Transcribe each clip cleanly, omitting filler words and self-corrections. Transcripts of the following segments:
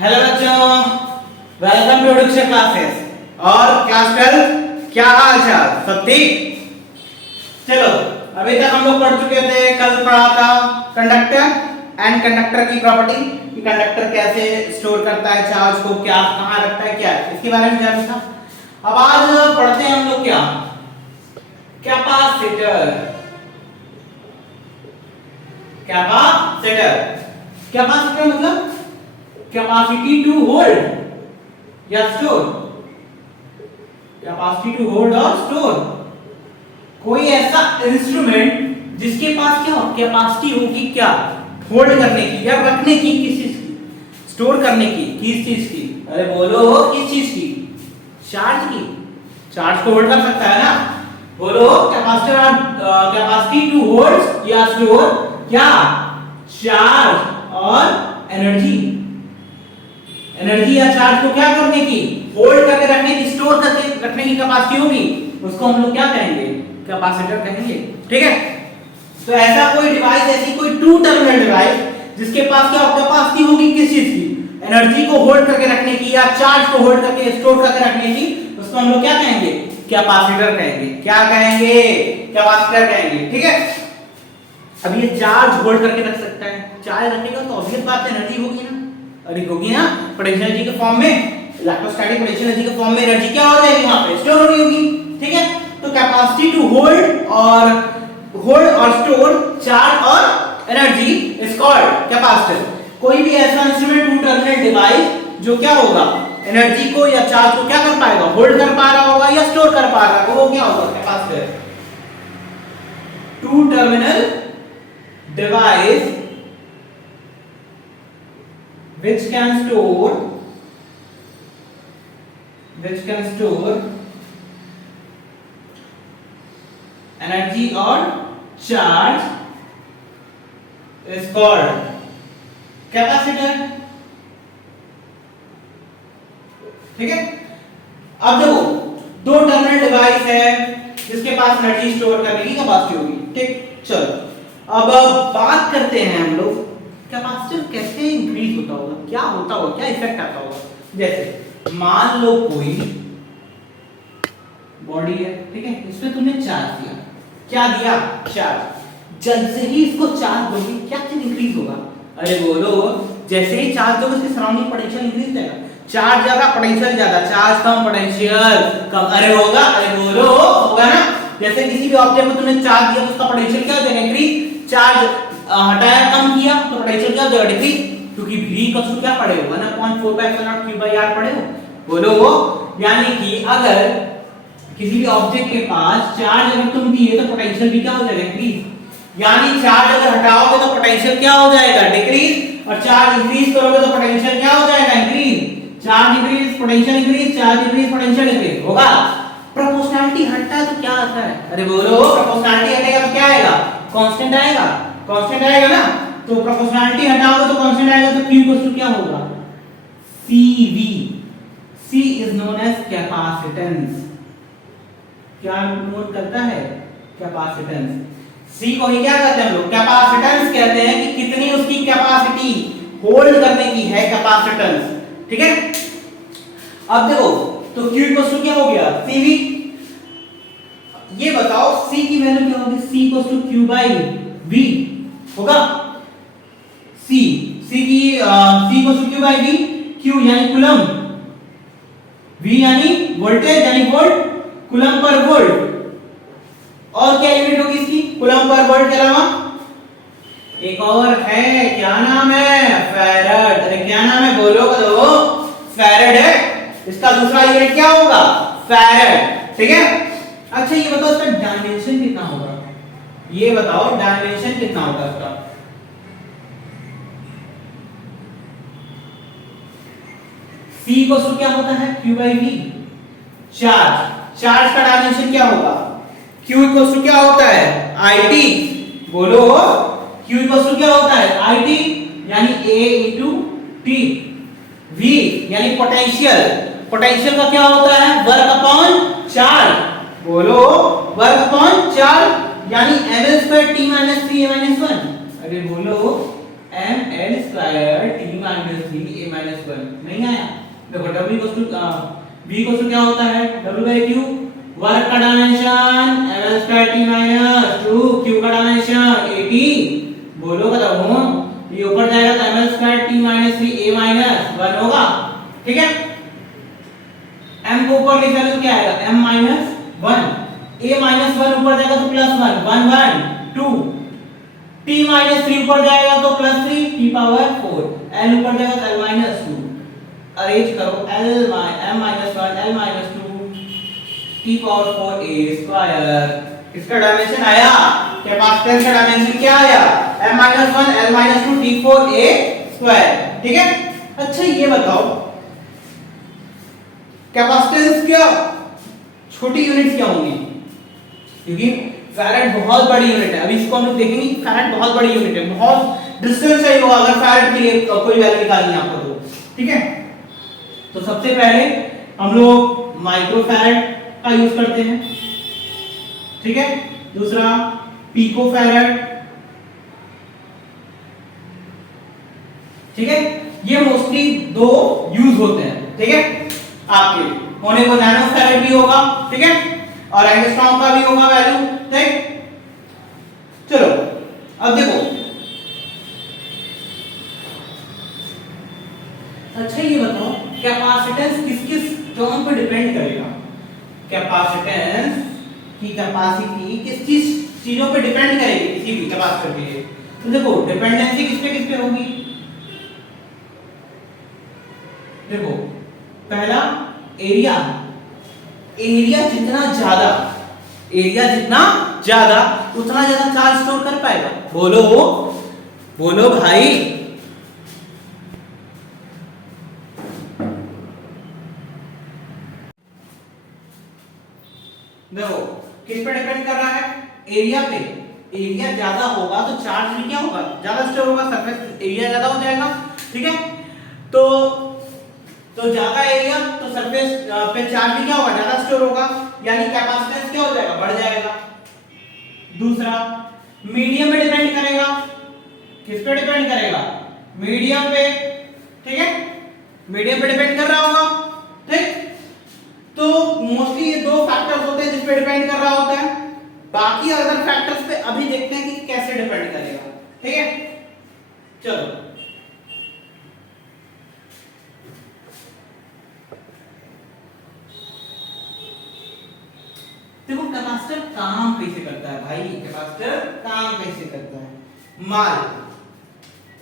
Hello बच्चों, welcome to education classes. और class 12 क्या हाल चाल, सब ठीक? चलो, अभी तक हम लोग पढ़ चुके थे, कल पढ़ा था कंडक्टर एंड कंडक्टर की प्रॉपर्टी कि कंडक्टर कैसे स्टोर करता है चार्ज को, क्या कहाँ रखता है, क्या इसके बारे में जाना था। अब आज पढ़ते हैं हम लोग क्या, कैपेसिटर। कैपेसिटर कैपेसिटर मतलब कैपेसिटी टू होल्ड या स्टोर, कैपेसिटी टू होल्ड और स्टोर। कोई ऐसा इंस्ट्रूमेंट जिसके पास क्या कैपेसिटी होगी, क्या होल्ड करने की या रखने की, किस चीज की, स्टोर करने की, किस चीज की? अरे बोलो, किस चीज की? चार्ज की। चार्ज को होल्ड कर सकता है ना, बोलो। कैपेसिटर कैपेसिटी टू होल्ड या स्टोर क्या? चार्ज और एनर्जी। एनर्जी या चार्ज को क्या करने की? होल्ड करके रखने की, स्टोर करके रखने की कैपेसिटी होगी, उसको हम लोग क्या कहेंगे? कैपेसिटर कहेंगे। ठीक है, तो ऐसा कोई डिवाइस, ऐसी कोई टू टर्मिनल डिवाइस जिसके पास क्या कैपेसिटी होगी, किस चीज की? एनर्जी को होल्ड करके रखने की या चार्ज को होल्ड करके स्टोर करके रखने की, उसको हम लोग क्या कहेंगे? कैपेसिटर कहेंगे। क्या कहेंगे? कैपेसिटर कहेंगे। ठीक है, अब ये चार्ज होल्ड करके रख सकता है, चार्ज रखेगा तो ऑब्वियस बात है एनर्जी होगी ना, अरे होगी ना, पोटेंशियल एनर्जी के फॉर्म में, इलेक्ट्रोस्टैटिक पोटेंशियल एनर्जी के फॉर्म में एनर्जी क्या हो जाएगी वहां पे? स्टोर हो रही होगी। ठीक है, तो कैपेसिटी टू होल्ड और स्टोर चार्ज और एनर्जी इज कॉल्ड कैपेसिटर। कोई भी ऐसा इंस्ट्रूमेंट, टू टर्मिनल डिवाइस जो क्या होगा, एनर्जी को या चार्ज को क्या कर पाएगा? होल्ड कर पा रहा होगा या स्टोर कर पा रहा होगा, वो क्या होगा? Capacitor. Two terminal device which can store energy or charge is called capacitor। ठीक है, अब देखो, दो टर्मिनल डिवाइस है जिसके पास एनर्जी स्टोर करने की कैपेसिटी होगी। ठीक, चलो अब बात करते हैं हम लोग कैपेसिटर कैसे इंक्रीज होता होगा, क्या होता होगा, क्या इफेक्ट आता होगा। जैसे मान लो कोई बॉडी है, ठीक है, इसमें तुमने चार्ज दिया, क्या दिया? चार्ज। जैसे ही इसको चार्ज दोगे क्या चीज इंक्रीज होगा? अरे बोलो, जैसे ही चार्ज दोगे उसके सराउंडिंग पोटेंशियल इंक्रीज जाएगा। चार्ज ज्यादा, पोटेंशियल ज्यादा, चार्ज कम, पोटेंशियल कम। अरे होगा, अरे बोलो, होगा ना। जैसे किसी भी ऑब्जेक्ट में तुमने चार्ज दिया तो उसका पोटेंशियल क्या हो जाएगा? इंक्रीज। चार्ज हटाया, कम किया तो पोटेंशियल क्या हो जाएगा? डिक्रीज, क्योंकि v का सूत्र क्या पढ़े हो? 1/4 q/r पढ़े हो, बोलो। यानी कि अगर किसी भी ऑब्जेक्ट के पास चार्ज अगर तुम दिए तो पोटेंशियल भी क्या हो जाएगा? इंक्रीज। यानी चार्ज अगर हटाओगे तो पोटेंशियल क्या हो जाएगा? डिक्रीज, और चार्ज इंक्रीज करोगे तो पोटेंशियल क्या हो जाएगा? Increase. Charge increase, potential increase, charge increase, potential increase होगा। प्रोपोर्शनैलिटी हटता है तो क्या आता है? अरे बोलो, प्रोपोर्शनैलिटी हटेगा तो क्या आएगा? कांस्टेंट आएगा, कांस्टेंट आएगा ना। तो प्रोपोर्शनैलिटी हटाओगे तो कांस्टेंट आएगा, तो Q इक्वल टू क्या होगा? CV। C is known as capacitance. क्या नोट करता है? कैपेसिटेंस। C को ही क्या कहते हैं हम लोग? कैपेसिटेंस कहते हैं कि कितनी उसकी कैपेसिटी होल्ड करने की है, कैपेसिटेंस। ठीक है, अब देखो, तो Q इक्वल टू क्या हो गया? CV। ये बताओ C की वैल्यू क्या होगी? C इक्वल टू Q/V होगा। C equal to Q/V। Q यानी कूलम, V यानी वोल्टेज यानी वोल्ट, कूलम पर वोल्ट। और क्या यूनिट होगी इसकी? कूलम पर वोल्ट के अलावा एक और है, क्या नाम है? फैराड। अरे क्या नाम है? बोलो बोलो, फैराड है। इसका दूसरा यूनिट क्या होगा? फैराड। ठीक है, अच्छा ये बताओ इसका डायमेंशन कितना होगा? ये बताओ डायमेंशन कितना होगा इसका? C को सो क्या होता है? Q/V। चार्ज का डायमेंशन क्या होगा? Q इक्वल टू क्या होता है? IT। बोलो, Q इक्वल टू क्या होता है? IT यानी A into T। V यानी पोटेंशियल, पोटेंशियल का क्या होता है? Work upon charge. बोलो, वर्क अपॉन चार्ज यानी ml² t - 3a - 1। अरे बोलो, ml² t - 3a -1 नहीं आया। देखो W equal to V equal to क्या होता है W बाई Q, वर्क का dimension ml square T minus 2, Q का डायमेंशन AT, बोलो बताओ ये ऊपर जाएगा तो ml square T minus 3 A minus 1 होगा, ठीक है। m को ऊपर ले चलो तो क्या आएगा m माइनस 1, a माइनस 1 ऊपर जाएगा तो प्लस 1 1 1 2, t माइनस 3 ऊपर जाएगा तो प्लस 3 t पावर 4, l ऊपर जाएगा तो l माइनस 2, अरेंज करो l m minus 1 l minus 2 t power 4 a square. इसका डायमेंशन आया, कैपेसिटेंस का डायमेंशन क्या आया m minus 1 l minus 2 t 4 a square, ठीक है। अच्छा ये बताओ कैपेसिटेंस क्या छोटी यूनिट्स क्या होंगी, क्योंकि फैराड बहुत बड़ी यूनिट है। अभी इसको हम लोग देखेंगे कि फैराड बहुत बड़ी यूनिट है, बहुत डिस्टेंस चाहिए होगा अगर फैराड के लिए कोई वैल्यू निकालनी है आपको तो, ठीक है। तो सबसे पहले हम लोग माइक्रो फैराड का यूज करते हैं, ठीक है। दूसरा पिको फैराड, ठीक है। ये मोस्टली दो यूज होते हैं, ठीक है। आपके होने को नैनो फैराड भी होगा, ठीक है, और एंगस्ट्रॉम का भी होगा वैल्यू, ठीक। चलो अब देखो, अच्छा ये बताओ कैपेसिटेंस किस किस टर्म पे डिपेंड करेगा, कैपेसिटेंस की कैपेसिटी किस किस चीजों पे डिपेंड करेगी किसी भी कैपेसिटर के लिए। तो देखो डिपेंडेंसी किस पे होगी, देखो पहला एरिया, एरिया जितना ज्यादा उतना ज्यादा चार्ज स्टोर कर पाएगा, बोलो बोलो भाई। देखो किस पे डिपेंड कर रहा है, एरिया पे। एरिया ज्यादा होगा तो चार्ज भी क्या होगा ज्यादा स्टोर होगा, सरफेस एरिया ज्यादा हो जाएगा, ठीक है। तो ज्यादा एरिया तो सरफेस पे चार्ज भी क्या होगा ज्यादा स्टोर होगा, यानी कैपेसिटेंस क्या हो जाएगा बढ़ जाएगा। दूसरा मीडियम पे डिपेंड करेगा, किस पे डिपेंड करेगा मीडियम पे, ठीक है। मीडियम पे डिपेंड कर रहा होगा, ठीक। तो मोस्टली ये दो फैक्टर्स होते हैं जिस पे डिपेंड कर रहा होता है, बाकी अदर फैक्टर्स पे अभी देखते हैं कि कैसे डिपेंड करेगा, ठीक है। चलो देखो कैपेसिटर काम कैसे करता है भाई, कैपेसिटर काम कैसे करता है। मान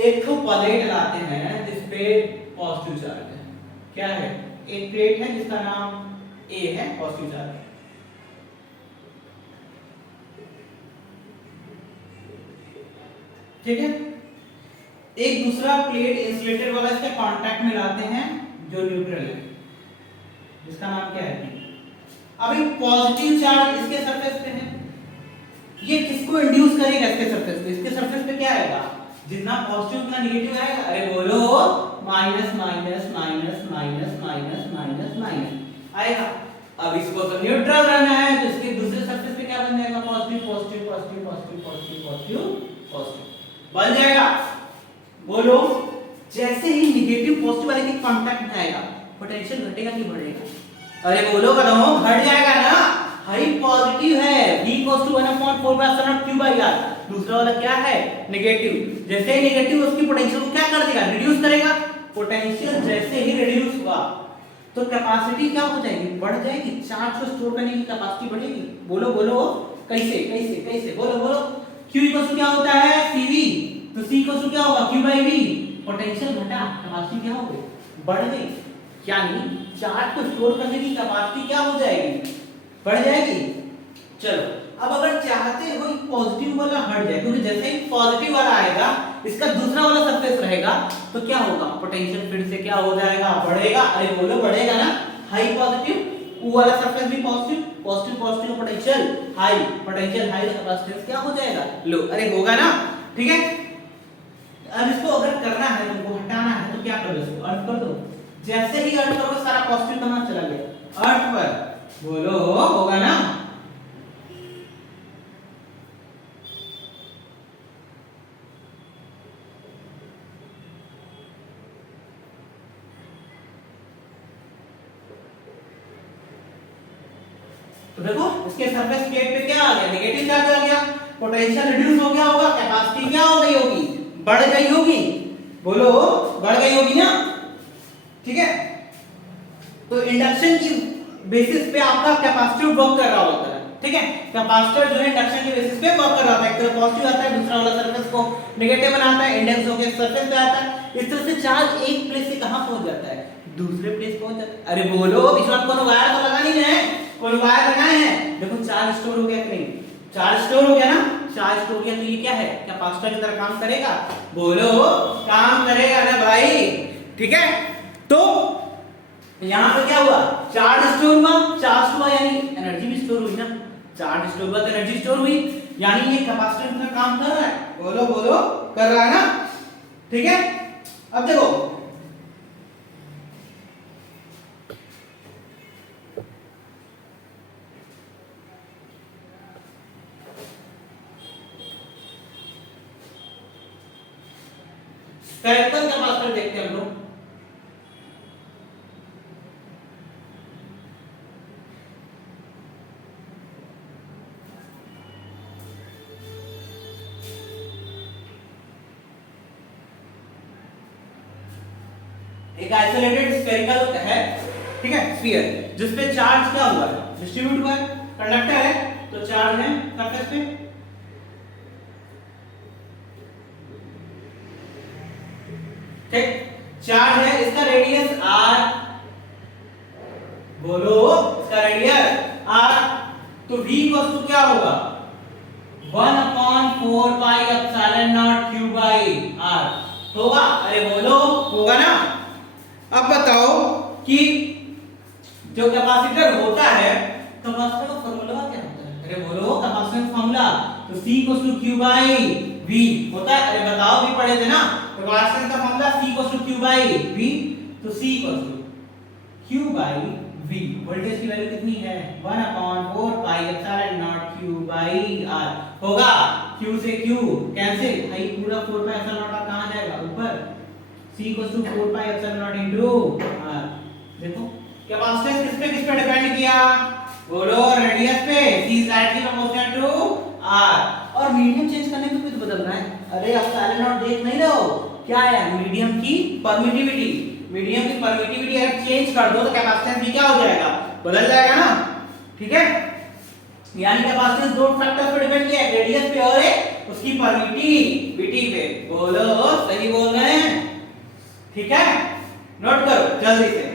एक तो प्लेट लाते हैं जिस पे पॉजिटिव चार्ज है, क्या है एक प्लेट है जिसका नाम A है, पॉजिटिव चार्ज, ठीक है। एक दूसरा प्लेट इंसुलेटर वाला इसके कांटेक्ट में लाते हैं जो न्यूट्रल है, जिसका नाम क्या है। अभी पॉजिटिव चार्ज इसके सरफेस पे है, ये किसको इंड्यूस करेगा इसके सरफेस पे, इसके सरफेस पे क्या आएगा जितना पॉजिटिव उतना नेगेटिव आएगा, अरे बोलो minus minus minus minus minus minus minus आएगा। अब इसको तो न्यूट्रल रहना है तो इसके दूसरे सरफेस पे क्या बन जाएगा positive positive positive positive positive positive positive बन जाएगा। बोलो जैसे ही नेगेटिव पॉजिटिव वाले के कांटेक्ट में आएगा पोटेंशियल घटेगा कि बढ़ेगा, अरे बोलो करो घट जाएगा ना, हाई पॉजिटिव है V = 1/4πr, दूसरा वाला क्या है नेगेटिव, जैसे ही नेगेटिव उसकी पोटेंशियल को क्या कर देगा रिड्यूस करेगा, पोटेंशियल जैसे ही रिड्यूस हुआ तो कैपेसिटी क्या हो जाएगी बढ़ जाएगी, चार्ज को स्टोर करने की कैपेसिटी बढ़ेगी। बोलो बोलो कैसे कैसे कैसे, बोलो बोलो Q = क्या होता है CV, तो C = क्या होगा Q/V, पोटेंशियल घटा कैपेसिटी क्या हो गई बढ़ गई, यानी चार्ज को स्टोर करने की कैपेसिटी क्या हो जाएगी बढ़ जाएगी। चलो अब अगर चाहते हो पॉजिटिव वाला हट जाए, क्योंकि जैसे ही पॉजिटिव वाला आएगा इसका दूसरा वाला सरफेस रहेगा तो क्या होगा पोटेंशियल फिर से क्या हो जाएगा बढ़ेगा, अरे बोलो बढ़ेगा ना, हाई पॉजिटिव वो वाला सरफेस भी positive positive positive potential high capacitance क्या हो जाएगा लो, अरे होगा ना, ठीक है। अब इसको अगर करना है तुमको हटाना है तो क्या कर दो इसको अर्थ कर दो, जैसे ही अर्थ करोगे सारा पॉजिटिव कहां चला गया अर्थ पर, बोलो होगा ना। तो देखो इसके सरफेस प्लेट पे क्या आ गया, नेगेटिव चार्ज आ गया, पोटेंशियल रिड्यूस हो गया होगा, कैपेसिटी क्या हो गई होगी, बढ़ गई होगी, बोलो बढ़ गई होगी ना, ठीक है। तो इंडक्शन की बेसिस पे आपका कैपेसिटर वर्क कर रहा होता है, ठीक है। कैपेसिटर जो है इंडक्शन के बेसिस पे वर्क कर रहा होता है, एक तरफ पॉजिटिव आता है, दूसरा वाला सरफेस को नेगेटिव बनाता है, इंडेक्स होके सरफेस पे आता है। इस तरह से चार्ज एक प्लेस से कहां पहुंच जाता है, दूसरे प्लेस पहुंच जाता है। अरे बोलो बीच में कोनो वायर तो लगा नहीं है, कोनो वायर लगाए हैं, देखो चार्ज स्टोर हो गया कि नहीं, चार्ज स्टोर हो गया ना, चार्ज स्टोर हो गया तो ये क्या है, कैपेसिटर की तरह काम करेगा, बोलो काम करेगा ना भाई, ठीक है। तो यहां पे क्या हुआ, चार्ज स्टोर हुआ, चार्ज हुआ यानी एनर्जी भी स्टोर हुई ना, चार्ज स्टोर हुआ तो एनर्जी स्टोर हुई, यानी ये कैपेसिटर में काम कर रहा है, बोलो बोलो कर रहा है ना, ठीक है। अब देखो स्फेरिकल कैपेसिटर देखते हैं हम लोग, एक आइसोलेटेड स्फेरिकल है, ठीक है, स्फीयर जिस पे चार्ज क्या हुआ है, डिस्ट्रीब्यूट हुआ है, कंडक्टर है तो चार्ज है सरफेस पे, ठीक, चार्ज है, इसका रेडियस r, बोलो इसका रेडियस r, तो v इक्वल टू क्या होगा 1/4 पाई epsilon not q by r होगा, अरे बोलो होगा ना। अब बताओ कि जो कैपेसिटर होता है, कैपेसिटर का फार्मूला क्या होता है, अरे बोलो कैपेसिटर का फार्मूला तो C q बाई V होता है, अरे बताओ भी पढ़े थे ना, तो कैपेसिटर का formula C q by V, तो C q by V, voltage की वैल्यू कितनी है 1/4 पाई epsilon not q by r होगा, q से q कैंसिल, भाई पूरा 4 पाई एप्सिलॉन नॉट कहां जाएगा ऊपर, C 4 pi epsilon nought into r। देखो कैपेसिटेंस किस पे डिपेंड किया, बोलो रेडियस पे, C is directly proportional to r, और मीडियम चेंज करने पे भी तो बदल रहा है, अरे एप्सिलॉन नॉट देख नहीं रहे हो, क्या है मीडियम की परमिटिविटी, मीडियम की परमिटिविटी अगर चेंज कर दो तो कैपेसिटेंस भी क्या हो जाएगा, बदल जाएगा ना, ठीक है। यानी कैपेसिटेंस दो फैक्टर्स पे डिपेंड किया है, रेडियस पे और एक उसकी परमिटिविटी पे, बोलो सही बोल रहे हैं, ठीक है, नोट करो जल्दी से।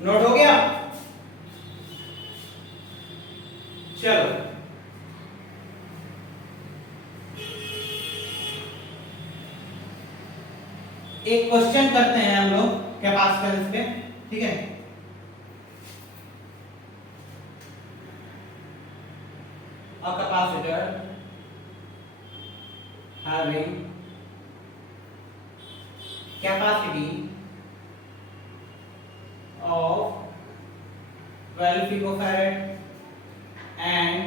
नोट हो गया, चलो एक क्वेश्चन करते हैं हम लोग कैपेसिटेंस पे, ठीक है। A capacitor having capacity of 12 picofarad and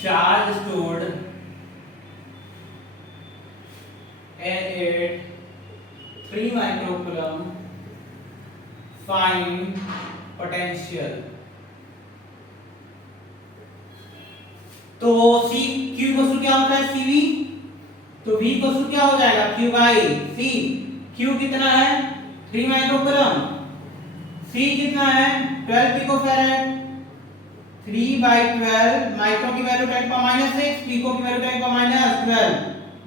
charge stored in it 3 microcoulomb, find potential। तो C Q वस्तु क्या होता है CV, तो V वस्तु क्या हो जाएगा Q बाई C, Q कितना है 3 माइक्रोकूलम, C कितना है 12 पिकोफैराड, 3 बाई 12 माइक्रो की वैल्यू 10⁻⁶, पिको की वैल्यू 10⁻12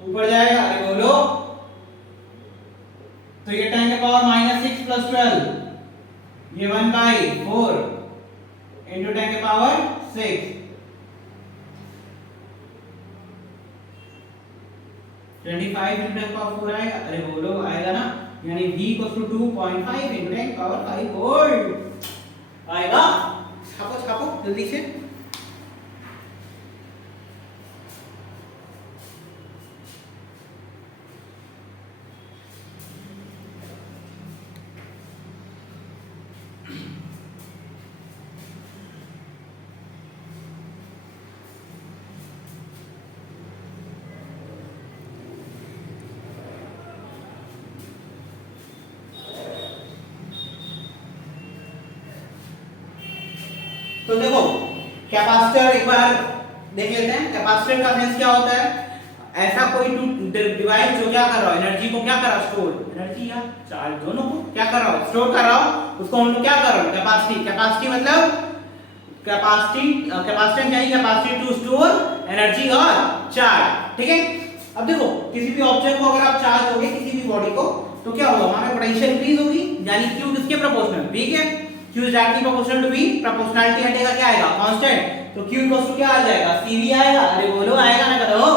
ऊपर जाएगा, अरे बोलो तो ये 10⁻⁻6 प्लस 12, ये 1/4 into 10⁻⁶, 25 into 10⁻⁴ आएगा, अरे बोलो आएगा ना, यानी V equal to 2.5 into 10⁻⁵ volt आएगा। छापो छापो जल्दी से, कैपेसिटर एक बार देख लेते हैं। कैपेसिटर का सेंस क्या होता है? ऐसा कोई डिवाइस जो क्या कर रहा है, एनर्जी को क्या कर रहा है, स्टोर, एनर्जी या चार्ज दोनों को क्या कर रहा है, स्टोर कर रहा हो, उसको हम लोग क्या कर रहे हैं, कैपेसिटी। कैपेसिटी मतलब कैपेसिटी, कैपेसिटेंस यानी कैपेसिटी टू स्टोर एनर्जी और चार्ज, ठीक है। अब देखो किसी भी ऑब्जेक्ट को अगर आप चार्ज दोगे, किसी भी बॉडी को, तो क्या होगा, वहां पे पोटेंशियल इंक्रीज होगी, यानी Q किसके प्रोपोर्शनल, V के। Q is directly proportional to V, proportionality हटेगा, क्या आएगा, कांस्टेंट। तो Q इक्वल्स टू क्या आ जाएगा, CV आएगा। अरे बोलो आएगा ना, करो।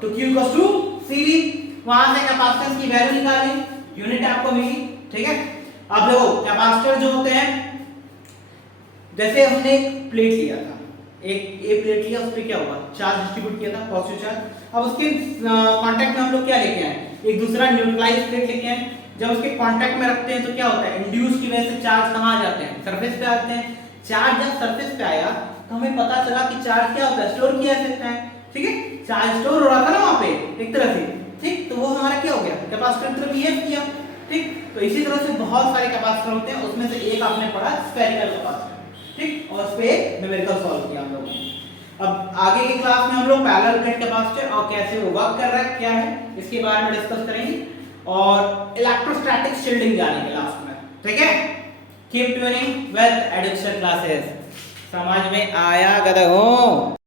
तो Q इक्वल्स टू CV, वहां से कैपेसिटेंस की वैल्यू निकालें, यूनिट आपको मिली, ठीक है। अब देखो कैपेसिटर जो होते हैं, जैसे हमने एक प्लेट लिया था, एक प्लेट लिया, उस पे क्या हुआ, चार्ज डिस्ट्रीब्यूट किया था, पॉजिटिव चार्ज। अब उसके कांटेक्ट में हम लोग क्या लेके आए, एक दूसरा न्यूट्रलाइज प्लेट लेके आए। जब उसके कांटेक्ट में रखते हैं तो क्या होता है, इंड्यूस की वजह से चार्ज कहां आ जाते हैं, सरफेस पे आते हैं। चार्ज जब सरफेस पे आया तो हमें पता चला कि चार्ज क्या होता है, स्टोर किया जा सकता है, ठीक है। चार्ज स्टोर हो रहा था ना वहां पे एक तरह से, ठीक। तो वो हमारा क्या हो गया, कैपेसिटर की तरफ बिहेव किया, ठीक। तो इसी तरह से बहुत सारे कैपेसिटर होते हैं, उसमें से एक आपने पढ़ा स्फेरिकल कैपेसिटर, ठीक। और उस पे न्यूमेरिकल सॉल्व किया हम लोगों ने। अब आगे की क्लास में हम लोग पैरेलल प्लेट कैपेसिटर और कैसे वो वर्क कर रहा है, क्या है, इसके बारे में डिस्कस करेंगे, और इलेक्ट्रोस्टैटिक शील्डिंग जानेंगे लास्ट में, ठीक है। Keep tuning with education classes. समझ में आया गधों?